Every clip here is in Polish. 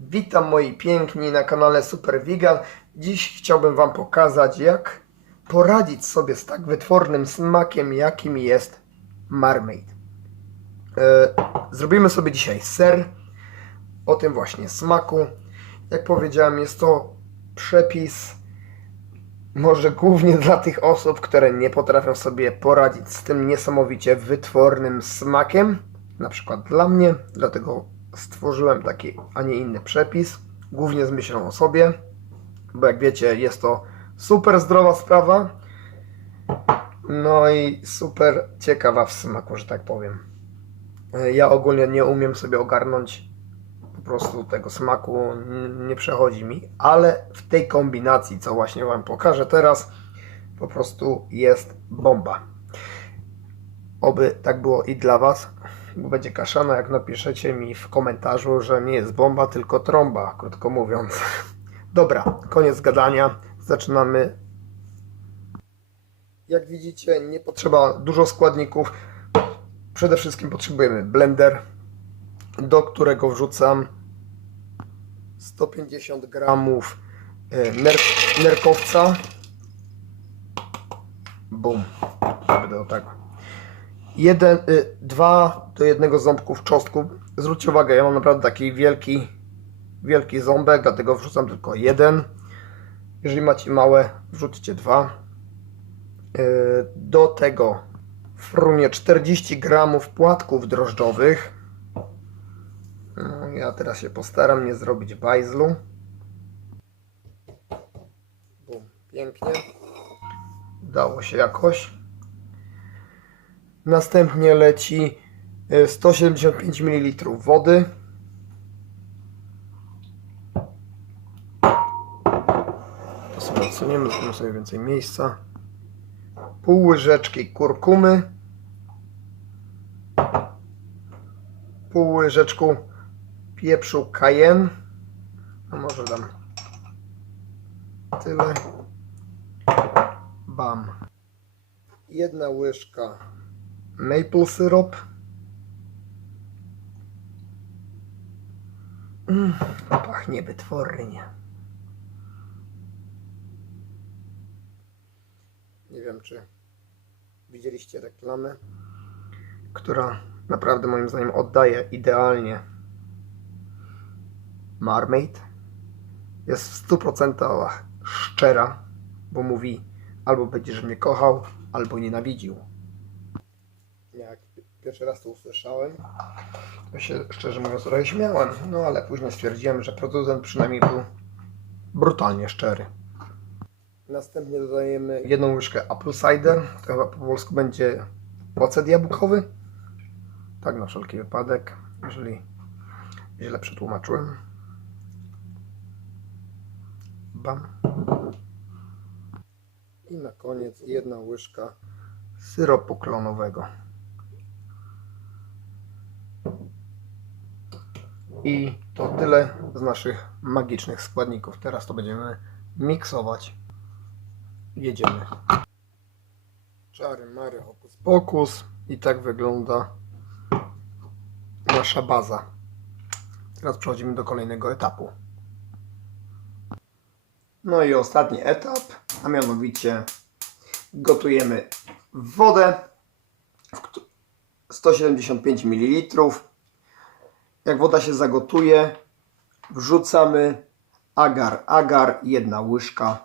Witam moi piękni na kanale Super Vegan. Dziś chciałbym Wam pokazać, jak poradzić sobie z tak wytwornym smakiem, jakim jest marmite. E, Zrobimy sobie dzisiaj ser o tym właśnie smaku. Jak powiedziałem, jest to przepis może głównie dla tych osób, które nie potrafią sobie poradzić z tym niesamowicie wytwornym smakiem. Na przykład dla mnie, dlatego stworzyłem taki, a nie inny przepis, głównie z myślą o sobie, bo jak wiecie, jest to super zdrowa sprawa, no i super ciekawa w smaku, że tak powiem. Ja ogólnie nie umiem sobie ogarnąć po prostu tego smaku, nie przechodzi mi, ale w tej kombinacji, co właśnie Wam pokażę teraz, po prostu jest bomba. Oby tak było i dla Was, będzie kaszana, jak napiszecie mi w komentarzu, że nie jest bomba, tylko trąba, krótko mówiąc. Dobra, koniec gadania, zaczynamy. Jak widzicie, nie potrzeba dużo składników. Przede wszystkim potrzebujemy blender, do którego wrzucam 150 gramów e, ner nerkowca. Bum. Będę do tego. Jeden, y, dwa do jednego ząbków czosnku. Zwróćcie uwagę, ja mam naprawdę taki wielki, wielki ząbek, dlatego wrzucam tylko jeden. Jeżeli macie małe, wrzućcie dwa. Y, Do tego frunie 40 gramów płatków drożdżowych. No, ja teraz się postaram nie zrobić bajzlu. Bum, pięknie. Udało się jakoś. Następnie leci y, 175 ml wody. To sobie odsuniemy, zrobimy sobie więcej miejsca. Pół łyżeczki kurkumy. Pół łyżeczku pieprzu cayenne. No może dam tyle. Bam. Jedna łyżka maple syrup. Mm, pachnie wytwornie. Nie wiem, czy widzieliście reklamę, która naprawdę moim zdaniem oddaje idealnie Marmite. Jest w 100% szczera, bo mówi albo będziesz mnie kochał, albo nienawidził. Jak pierwszy raz to usłyszałem, to się szczerze mówiąc trochę śmiałem, no ale później stwierdziłem, że producent przynajmniej był brutalnie szczery. Następnie dodajemy jedną łyżkę apple cider, to chyba po polsku będzie ocet jabłkowy. Tak na wszelki wypadek, jeżeli źle przetłumaczyłem. Bam. I na koniec jedna łyżka syropu klonowego. I to tyle z naszych magicznych składników. Teraz to będziemy miksować. Jedziemy. Czary, mary, hokus pokus. I tak wygląda nasza baza. Teraz przechodzimy do kolejnego etapu. No i ostatni etap, a mianowicie gotujemy wodę w któ- 175 ml. Jak woda się zagotuje, wrzucamy agar, agar, jedna łyżka.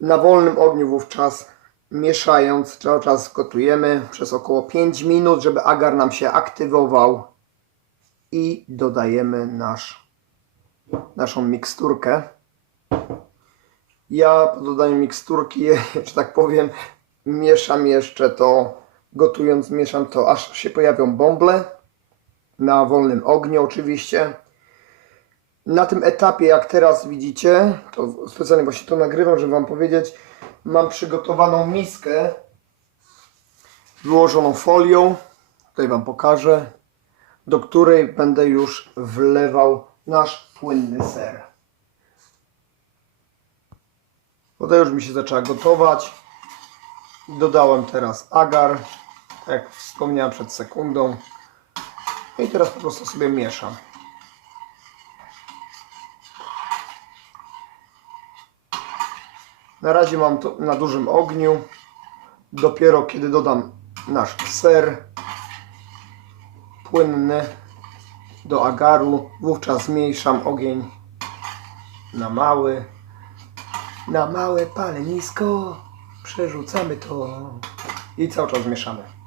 Na wolnym ogniu wówczas mieszając, cały czas gotujemy przez około 5 minut, żeby agar nam się aktywował i dodajemy nasz naszą miksturkę. Ja po dodaniu miksturki, że tak powiem, mieszam jeszcze to, gotując, mieszam to, aż się pojawią bąble. Na wolnym ogniu oczywiście. Na tym etapie, jak teraz widzicie, to specjalnie właśnie to nagrywam, żeby Wam powiedzieć, mam przygotowaną miskę wyłożoną folią. Tutaj Wam pokażę do której będę już wlewał nasz płynny ser. Woda już mi się zaczęła gotować. Dodałem teraz agar, tak jak wspomniałem przed sekundą. I teraz po prostu sobie mieszam. Na razie mam to na dużym ogniu. Dopiero kiedy dodam nasz ser płynny do agaru, wówczas zmniejszam ogień na mały. Na małe palenisko przerzucamy to i cały czas mieszamy.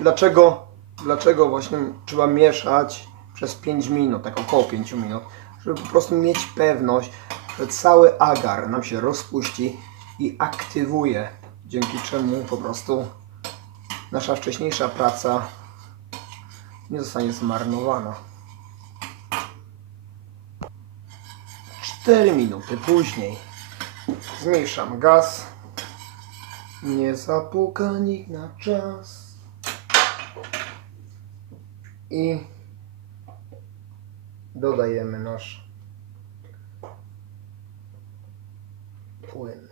Dlaczego, dlaczego właśnie trzeba mieszać przez 5 minut, tak około 5 minut, żeby po prostu mieć pewność, że cały agar nam się rozpuści i aktywuje, dzięki czemu po prostu nasza wcześniejsza praca nie zostanie zmarnowana. 4 minuty później zmniejszam gaz. Nie zapuka nikt na czas. I dodajemy nasz płyn.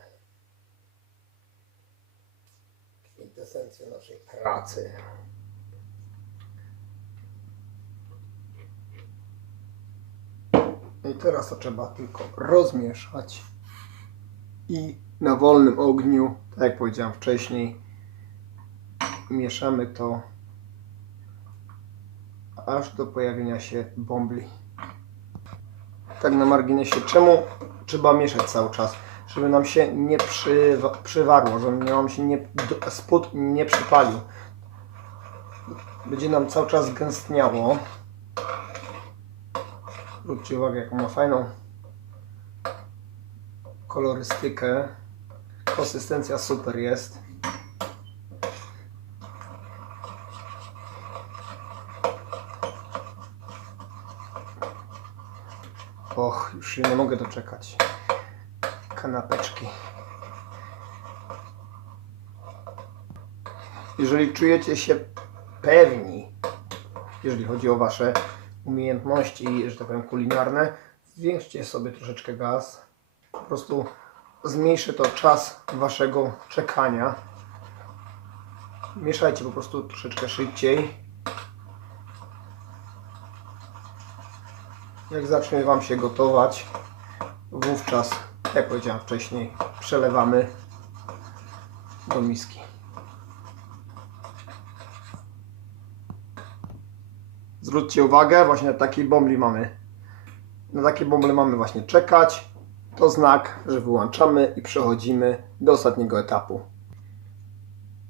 Kwintesencję naszej pracy. I teraz to trzeba tylko rozmieszać i na wolnym ogniu, tak jak powiedziałem wcześniej, mieszamy to aż do pojawienia się bombli. Tak na marginesie, czemu trzeba mieszać cały czas? Żeby nam się nie przywa- przywarło, żeby nam się nie, spód nie przypalił. Będzie nam cały czas gęstniało. Zwróćcie uwagę, jaką ma fajną kolorystykę. Konsystencja super jest. Och, już się nie mogę doczekać. Kanapeczki. Jeżeli czujecie się pewni, jeżeli chodzi o Wasze umiejętności, że tak powiem, kulinarne, zwiększcie sobie troszeczkę gaz. Po prostu zmniejszy to czas Waszego czekania. Mieszajcie po prostu troszeczkę szybciej. Jak zacznie Wam się gotować, wówczas, jak powiedziałem wcześniej, przelewamy do miski. Zwróćcie uwagę, właśnie na takiej bombli mamy. Na takiej bombli mamy właśnie czekać. To znak, że wyłączamy i przechodzimy do ostatniego etapu.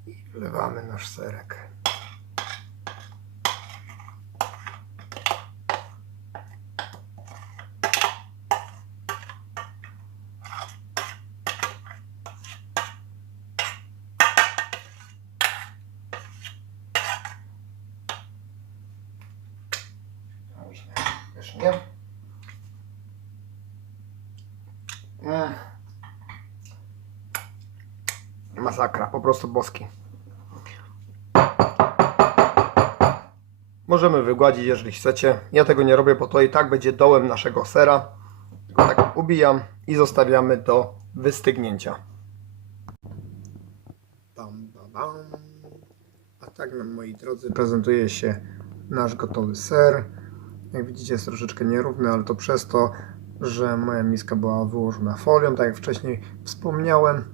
I wlewamy nasz serek. Też nie. Mm. Masakra, po prostu boski. Możemy wygładzić, jeżeli chcecie. Ja tego nie robię, bo to i tak będzie dołem naszego sera. Tylko tak ubijam i zostawiamy do wystygnięcia. Bam, bam, bam. A tak, moi drodzy, prezentuje się nasz gotowy ser. Jak widzicie jest troszeczkę nierówny, ale to przez to, że moja miska była wyłożona folią, tak jak wcześniej wspomniałem.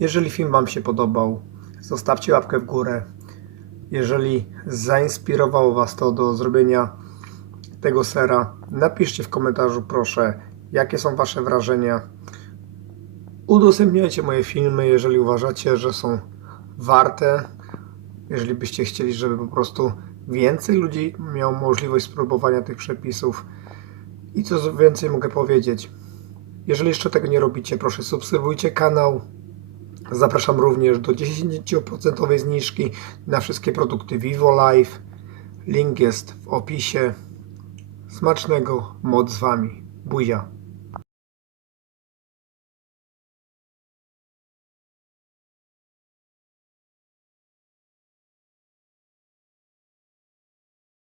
Jeżeli film Wam się podobał, zostawcie łapkę w górę. Jeżeli zainspirowało Was to do zrobienia tego sera, napiszcie w komentarzu proszę, jakie są Wasze wrażenia. Udostępniajcie moje filmy, jeżeli uważacie, że są warte. Jeżeli byście chcieli, żeby po prostu więcej ludzi miało możliwość spróbowania tych przepisów. I co więcej mogę powiedzieć. Jeżeli jeszcze tego nie robicie, proszę subskrybujcie kanał. Zapraszam również do 10% zniżki na wszystkie produkty Vivo Life. Link jest w opisie. Smacznego, moc z Wami. Buzia.